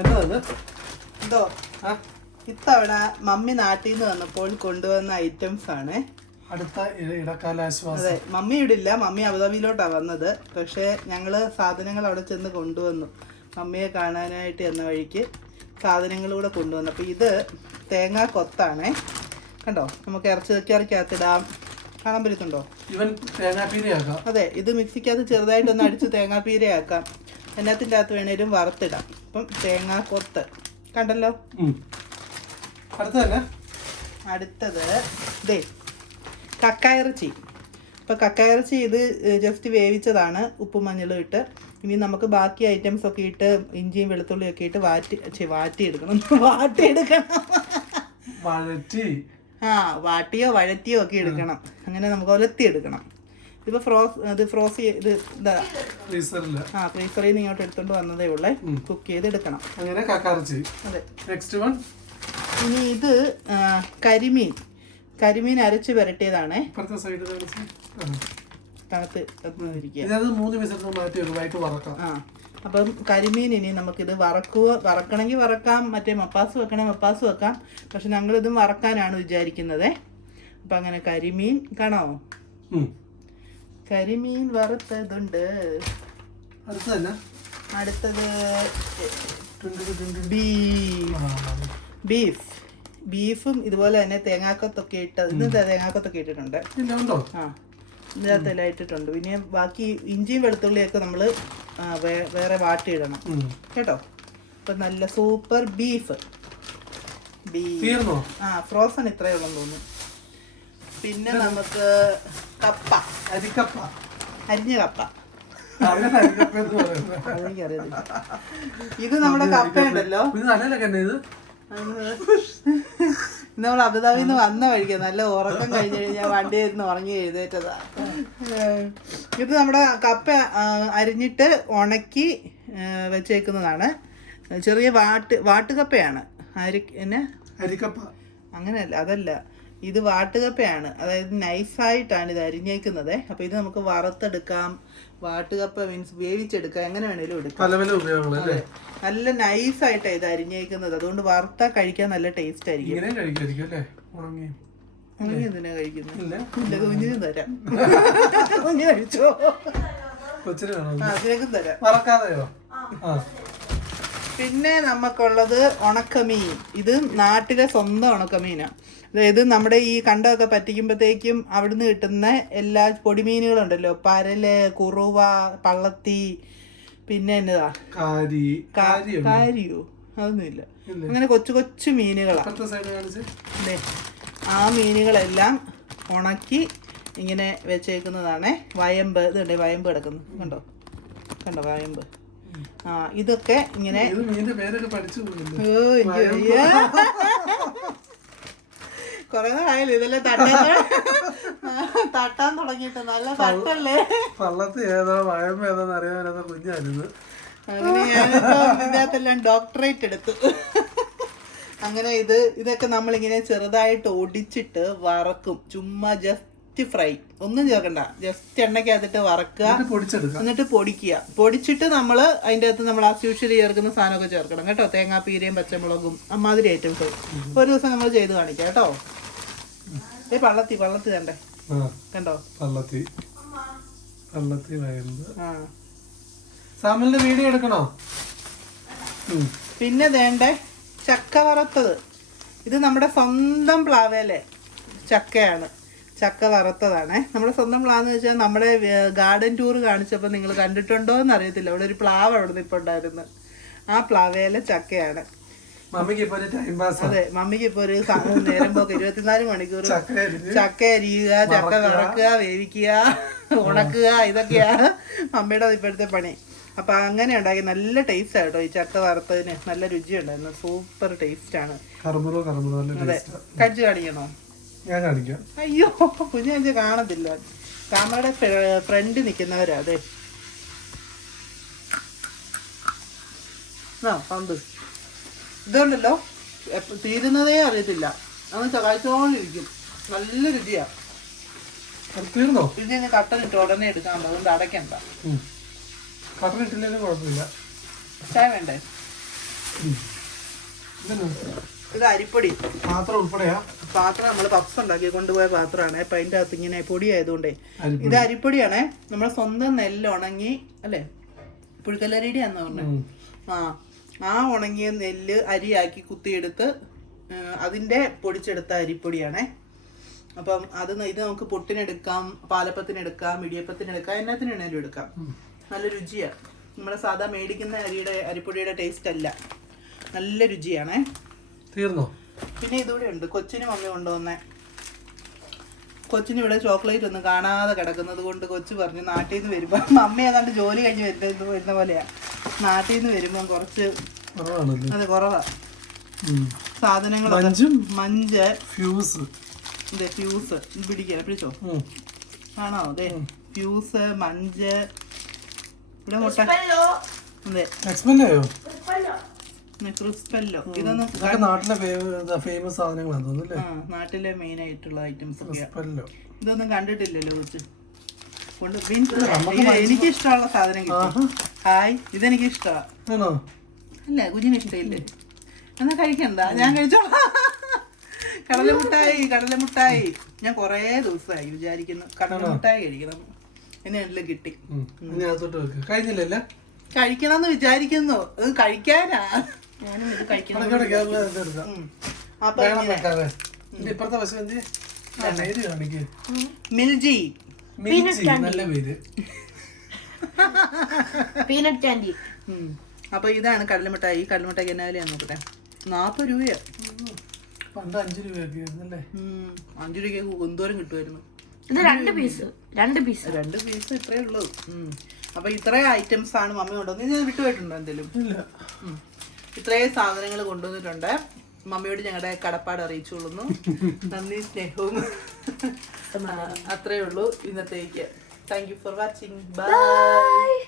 എന്താ അത് എന്തോ? ആ ഇത്തവണ മമ്മി നാട്ടിൽ നിന്ന് വന്നപ്പോൾ കൊണ്ടുവന്ന ഐറ്റംസ് ആണ്. അടുത്ത ഇടക്കാലാശ്വാസം ആശ്വാസം അതെ മമ്മി ഇവിടെ ഇല്ല. മമ്മി അബുദാബിയിലോട്ടാണ് വന്നത്. പക്ഷേ ഞങ്ങൾ സാധനങ്ങൾ അവിടെ ചെന്ന് കൊണ്ടുവന്നു. മമ്മിയെ കാണാനായിട്ട് എന്ന വഴിക്ക് സാധനങ്ങൾ കൂടെ കൊണ്ടുവന്നു. അപ്പോൾ ഇത് തേങ്ങാ കൊത്താണേ. കണ്ടോ? നമുക്ക് ഇറച്ചി കറിക്കകത്തിടാം കാണാൻ പറ്റുന്നുണ്ടോ ഇവൻ തേങ്ങാപ്പീരയാക്കാം. അതെ ഇത് മിക്സിക്കകത്ത് ചെറുതായിട്ടൊന്ന് അടിച്ച് തേങ്ങാപ്പീരയാക്കാം. എന്നത്തിന്റെ അകത്ത് വേണേലും വറുത്തിടാം. അപ്പം തേങ്ങാ കൊത്ത്. കണ്ടല്ലോ? അടുത്തതല്ല? അടുത്തത് ഇതേ കക്കായിറച്ചി. അപ്പോൾ കക്കായിറച്ചി ഇത് ജസ്റ്റ് വേവിച്ചതാണ്. ഉപ്പും മഞ്ഞളും ഇട്ട്. ഇനി നമുക്ക് ബാക്കി ഐറ്റംസ് ഒക്കെ ഇട്ട് ഇഞ്ചിയും വെളുത്തുള്ളിയും ഒക്കെ ഇട്ട് വാറ്റി ചെ വാറ്റി എടുക്കണം വാട്ടി എടുക്കണം വഴറ്റി. ആ വാട്ടിയോ വഴറ്റിയോ ഒക്കെ എടുക്കണം. അങ്ങനെ നമുക്ക് ഒലത്തി എടുക്കണം ഇതിപ്പോൾ ഫ്രോസ് ഇത് ഫ്രോസ് ഇത് ഇതാ. ആ ഫ്രീസറിൽ നിന്ന് ഇങ്ങോട്ട് എടുത്തോണ്ട് വന്നതേ ഉള്ളേ. കുക്ക് ചെയ്ത് എടുക്കണം. അങ്ങനെ അതെ. നെക്സ്റ്റ് വൺ ഇനി ഇത് കരിമീൻ. കരിമീൻ അരച്ച് പുരട്ടിയതാണേ. തണുത്ത് ആ. അപ്പം കരിമീൻ ഇനി നമുക്കിത് വറക്കുക വറക്കണമെങ്കിൽ വറക്കാം മറ്റേ മപ്പാസ് വെക്കണേ മപ്പാസ് വെക്കാം. പക്ഷെ ഞങ്ങളിതും വറക്കാനാണ് വിചാരിക്കുന്നത്. അപ്പം അങ്ങനെ കരിമീൻ കാണാമോ. കരിമീൻ വറുത്തതുണ്ട്. അടുത്തത് ബീഫ്. ബീഫ്. ഇതുപോലെ തന്നെ തേങ്ങാക്കത്തൊക്കെ ഇട്ട് ഇത് തേങ്ങാക്കത്തൊക്കെ ഇട്ടിട്ടുണ്ട്. ആ ഇതിനകത്തെല്ലാം ഇട്ടിട്ടുണ്ട്. പിന്നെ ബാക്കി ഇഞ്ചിയും വെളുത്തുള്ളിയൊക്കെ നമ്മൾ വേറെ വാട്ടിയിടണം. കേട്ടോ? അപ്പം നല്ല സൂപ്പർ ബീഫ്. ബീഫ്. ആ ഫ്രോസൺ ഇത്രയുള്ളൂ തോന്നുന്നു. പിന്നെ നമുക്ക് കപ്പ. അരിക്കപ്പ. അരിഞ്ഞ കപ്പ അങ്ങനെ അരിക്കപ്പ എന്ന് പറയുന്നത്. അതെനിക്കറിയത്തില്ല. ഇത് നമ്മുടെ കപ്പ ഉണ്ടല്ലോ ഇത് തന്നെ ഇത്? നമ്മൾ അബുദാബി നിന്ന് വന്ന വഴിക്ക് നല്ല ഉറക്കം കഴിഞ്ഞ് കഴിഞ്ഞാൽ വണ്ടിയിൽ ഇരുന്ന് ഉറങ്ങി എഴുന്നേറ്റതാ. ഇത് നമ്മുടെ കപ്പ അരിഞ്ഞിട്ട് ഉണക്കി വെച്ചേക്കുന്നതാണ്. ചെറിയ വാട്ട് വാട്ടുകപ്പയാണ്. അരി എന്നെ അരിക്കപ്പ. അങ്ങനെയല്ല അതല്ല. ഇത് വാട്ടുകപ്പയാണ്. അതായത് നൈസായിട്ടാണ് ഇത് അരിഞ്ഞേക്കുന്നത്. അപ്പോൾ ഇത് നമുക്ക് വറുത്തെടുക്കാം. വാട്ടുകപ്പ മീൻസ് വേവിച്ചെടുക്കാം. എങ്ങനെ വേണേലും എടുക്കാം. നല്ല നൈസായിട്ടാണ് ഇത് അരിഞ്ഞേക്കുന്നത്. അതുകൊണ്ട് വറുത്താൽ കഴിക്കാൻ നല്ല ടേസ്റ്റ് ആയിരിക്കും. എന്തിനാ കഴിക്കുന്നത്? ഇല്ല. കുഞ്ഞിനും തരാം. കുഞ്ഞ് കഴിച്ചോ? തരാം. മറക്കാതെയോ ആ പിന്നെ നമുക്കുള്ളത് ഉണക്കമീൻ. ഇത് നാട്ടിലെ സ്വന്തം ഉണക്കമീനാണ് അതായത് നമ്മുടെ ഈ കണ്ടമൊക്കെ പറ്റിക്കുമ്പോഴത്തേക്കും അവിടുന്ന് കിട്ടുന്ന എല്ലാ പൊടിമീനുകളുണ്ടല്ലോ. പരൽ കുറുവ പള്ളത്തി പിന്നെ എന്നതാ? കാരി. കാരിയോ? അതൊന്നുമില്ല. അങ്ങനെ കൊച്ചു കൊച്ചു മീനുകളാണ് ആ മീനുകളെല്ലാം ഉണക്കി ഇങ്ങനെ വെച്ചേക്കുന്നതാണ്. വയമ്പ് ഇതുണ്ട് വയമ്പ് കിടക്കുന്നു. കണ്ടോ? കണ്ടോ? വയമ്പ്. ആ ഇതൊക്കെ ഇങ്ങനെ കൊറേ നാളായില്ലേ ഇതെല്ലാം തട്ടാൻ. തട്ടാൻ തുടങ്ങിയിട്ട്. നല്ല തട്ടല്ലേ? പള്ളത്ത് ഏതാ വയമ്പ ഏതാന്ന് അറിയാൻ വരാത്ത കുഞ്ഞായിരുന്നു. അങ്ങനെ ഞാനിപ്പോ ഇതിന്റെ ഡോക്ടറേറ്റ് എടുത്തു. അങ്ങനെ ഇത് ഇതൊക്കെ നമ്മളിങ്ങനെ ചെറുതായിട്ട് ഒടിച്ചിട്ട് വറക്കും. ചുമ്മാ ജസ്റ്റ് ഫ്രൈ ഒന്നും ചേർക്കണ്ട. ജസ്റ്റ് എണ്ണയ്ക്കകത്തിട്ട് വറക്കുക. എന്നിട്ട് പൊടിക്കുക. പൊടിച്ചിട്ട് നമ്മൾ അതിന്റെ അകത്ത് നമ്മൾ ആസ് യൂഷ്വലി ചേർക്കുന്ന സാധനമൊക്കെ ചേർക്കണം. കേട്ടോ? തേങ്ങാപ്പീരയും പച്ചമുളകും അമ്മാതിരി ഐറ്റംസ് ഒരു ദിവസം നമ്മൾ ചെയ്ത് കാണിക്കാം. കേട്ടോ? ഏ പള്ളത്തി പള്ളത്തി കണ്ടേ കണ്ടോ? പള്ളത്തി. പള്ളത്തി സാമലിന്റെ വീഡിയോ എടുക്കണോ? പിന്നെ വേണ്ടേ? ചക്ക വറുത്തത്. ഇത് നമ്മുടെ സ്വന്തം പ്ലാവേലെ ചക്കയാണ്. ചക്ക വറുത്തതാണ്. നമ്മുടെ സ്വന്തം പ്ലാവെന്ന് വെച്ചാൽ നമ്മുടെ ഗാർഡൻ ടൂർ കാണിച്ചപ്പോൾ നിങ്ങൾ കണ്ടിട്ടുണ്ടോ എന്ന് അറിയത്തില്ല അവിടെ ഒരു പ്ലാവ് അവിടെ നിൽപ്പുണ്ടായിരുന്നു ആ പ്ലാവേലെ ചക്കയാണ്. മമ്മിക്ക് ഇപ്പൊ ഒരു ടൈം പാസ് അതെ മമ്മിക്ക് ഇപ്പൊ ഒരു നേരം പോക്ക്. ഇരുപത്തിനാല് മണിക്കൂർ ചക്ക അരിയുക ചക്ക വറക്കുക. വേവിക്കുക ഉണക്കുക ഇതൊക്കെയാണ് മമ്മിയുടെ ഇപ്പോഴത്തെ പണി. അപ്പൊ അങ്ങനെ ഉണ്ടാക്കി നല്ല ടേസ്റ്റ് ആട്ടോ ഈ ചക്ക വറുത്തതിന്. നല്ല രുചി ഉണ്ടായിരുന്നു സൂപ്പർ ടേസ്റ്റ് ആണ്. അതെ. കടിച്ചു കാണിക്കണോ? ഞാൻ കാണിക്കാം. അയ്യോ കുഞ്ഞു കാണത്തില്ല. ക്യാമറയുടെ ഫ്രണ്ട് നിൽക്കുന്നവരാ അതെ. ആ പന്ത് ഇതുണ്ടല്ലോ. തീരുന്നതേ അറിയത്തില്ല. അങ്ങ് കഴിച്ചോണ്ടിരിക്കും നല്ല രുചിയാ. തീർന്നോ? കട്ടൻ ഇട്ട് ഉടനെ എടുക്കാൻ അതുകൊണ്ട് അടയ്ക്കണ്ട. കട്ടനിട്ടില്ലെങ്കിലും കുഴപ്പമില്ല. ചായ വേണ്ടേ? ഇത് അരിപ്പൊടി. പാത്രം ഉൾപ്പെടെയാ? പാത്രം നമ്മൾ പപ്സ് ഉണ്ടാക്കി കൊണ്ടുപോയ പാത്രമാണ്. അപ്പം അതിന്റെ അകത്ത് ഇങ്ങനെ പൊടി ആയതുകൊണ്ടേ. ഇത് അരിപ്പൊടിയാണേ. നമ്മുടെ സ്വന്തം നെല്ല് ഉണങ്ങി അല്ലേ? പുഴുക്കലരിയുടെ ഉം. ആ ആ ഉണങ്ങിയ നെല്ല് അരിയാക്കി കുത്തിയെടുത്ത് അതിന്റെ പൊടിച്ചെടുത്ത അരിപ്പൊടിയാണേ. അപ്പം അത് ഇത് നമുക്ക് പൊട്ടിനെടുക്കാം പാലപ്പത്തിനെടുക്കാം ഇടിയപ്പത്തിനെടുക്കാം എന്നതിനാണേലും എടുക്കാം. നല്ല രുചിയാണ് നമ്മൾ സാധാ മേടിക്കുന്ന അരിയുടെ അരിപ്പൊടിയുടെ ടേസ്റ്റ് അല്ല. നല്ല രുചിയാണേ. തീർന്നോ? പിന്നെ ഇതുകൂടെ ഉണ്ട്. കൊച്ചിന് മമ്മി കൊണ്ടുവന്നേ കൊച്ചിന് ഇവിടെ ചോക്ലേറ്റ് ഒന്നും കാണാതെ കിടക്കുന്നത് കൊണ്ട് കൊച്ചു പറഞ്ഞു നാട്ടിൽ നിന്ന് വരുമ്പോൾ അമ്മ ഏതാണ്ട് ജോലി കഴിഞ്ഞ് വരുന്ന വരുന്ന പോലെയാ. നാട്ടിൽ നിന്ന് വരുമ്പം കുറച്ച് അതെ കുറവാ. സാധനങ്ങൾ മഞ്ചും ഫ്യൂസ്. അതെ ഫ്യൂസ്. ഇത് പിടിക്കാൻ പിടിച്ചോ. ആണോ? അതെ ഫ്യൂസ് മഞ്ച്. ഇവിടെ മുട്ട. അതെ. ക്രിസ്പെല്ലോ ഇതൊന്നും നാട്ടിലെ ഫേമസ് സാധനങ്ങളാണ് തോന്നുന്നു നാട്ടിലെ മെയിൻ ആയിട്ടുള്ള ഐറ്റംസ് ഒക്കെയാ എക്സ്പെല്ലോ ഇതൊന്നും കണ്ടിട്ടില്ലല്ലോ കൊച്ചു. കൊണ്ട് എനിക്ക് ഇഷ്ടമുള്ള സാധനം കിട്ടി. ഹായ് ഇതെനിക്ക് ഇഷ്ടമാണ് അല്ല കുഞ്ഞിന് ഇഷ്ടമില്ലേ? എന്നാ കഴിക്കണ്ട? ഞാൻ കഴിച്ചോളാം കടലമുട്ടായി കടലമുട്ടായി. ഞാൻ കുറേ ദിവസമായി വിചാരിക്കുന്നു. കടലമുട്ടായി കഴിക്കണം. എന്നെ എല്ലാം കിട്ടി. കഴിഞ്ഞില്ലല്ലേ? കഴിക്കണം എന്ന് വിചാരിക്കുന്നു. അത് കഴിക്കാനാ. ഞാനും ഇത് കഴിക്കുന്നു. ഇപ്പുറത്തെ വശം എന്ത്? പേര് കാണിക്ക് മിൽജി. നല്ല പേര്. Peanut candy. അപ്പൊ ഇതാണ് കടലമിഠായി. കടലമിഠായി എന്നാ വിലയാ നോക്കട്ടെ? നാപ്പത് രൂപയാ? പണ്ട് അഞ്ചു രൂപയൊക്കെ അഞ്ചു രൂപയ്ക്ക് എന്തോരം കിട്ടുമായിരുന്നു? ഇത് രണ്ട് പീസ്. രണ്ട് പീസ്. രണ്ട് പീസ് ഇത്രേ ഉള്ളൂ. ഉം. അപ്പൊ ഇത്രയും ഐറ്റംസ് ആണ് മമ്മി ഇത് വിട്ടുപോയിട്ടുണ്ടോ എന്തെങ്കിലും. ഇത്രയും സാധനങ്ങൾ കൊണ്ടുവന്നിട്ടുണ്ട്. മമ്മിയോട് ഞങ്ങളുടെ കടപ്പാട് അറിയിച്ചുകൊള്ളുന്നു. നന്ദി സ്നേഹവും. അത്രയേ ഉള്ളൂ ഇന്നത്തേക്ക്. Thank you for watching bye